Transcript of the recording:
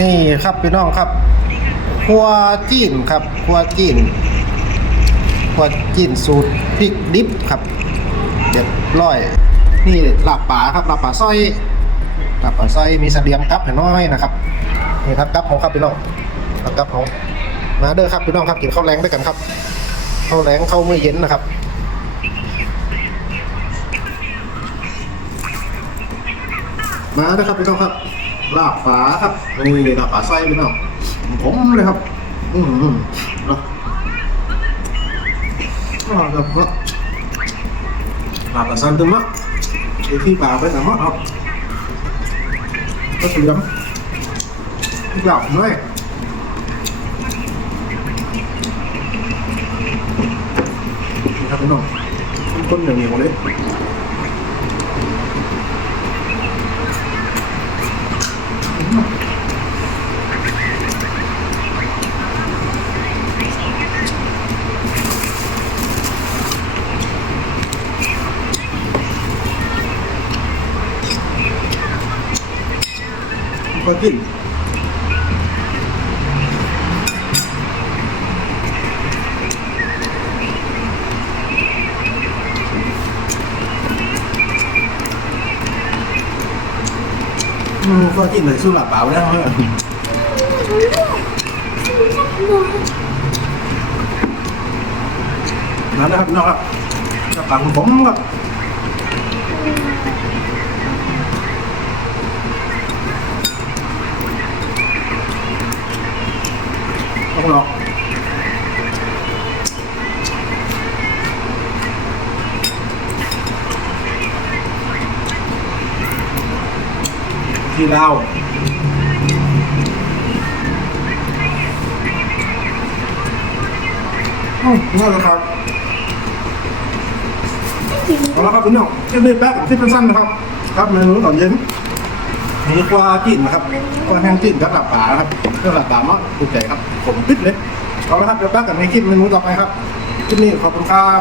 นี่ครับพี่น้องครับครัวจีนครับครัวจีนครัวจีนสูตรพริกดิบครับเรียบร้อย นี่ลาบป่าครับลาบป่าสร้อยลาบป่าสร้อยมีเสดียงกับให้น้อยนะครับนี่ครับกับของครับพี่น้องครับกับของมาเด้อครับพี่น้องครับกินข้าวแรงด้วยกันครับข้าวแรงข้าวมื้อเย็นนะครับมาเด้อครับพี่น้องครับ ลาบฝาครับนี่ลาบฝาไส้พี่น้องผมเลยครับ อืมอืมอะอะครับลาบปลาซันตึงมากไอ้ที่ปลาไปสามารถครับก็สวยจังหลับเลยครับพี่น้องคนอดียวเหนียดเลย có thịt ừ, có thịt này xung là bảo đấy thôi nó đã nó nó bằng bóng lắm. Đó Không được Thì lao Ừ, ngon rồi ครับเอาละครับพี่น้องคลิปนี้แป๊บคลิปสั้นๆนะครับ ครับเมนูตอนเย็น มีกวาจีนนะครับกวาแห้งจีนกับหลับป่านะครับเรื่องหลับป่าเนาะถูกใจครับผมปิดเลยเอาละครับเดี๋ยวป้ากันในคลิปเมนูต่อไปครับคลิปนี้ขอบคุณครับ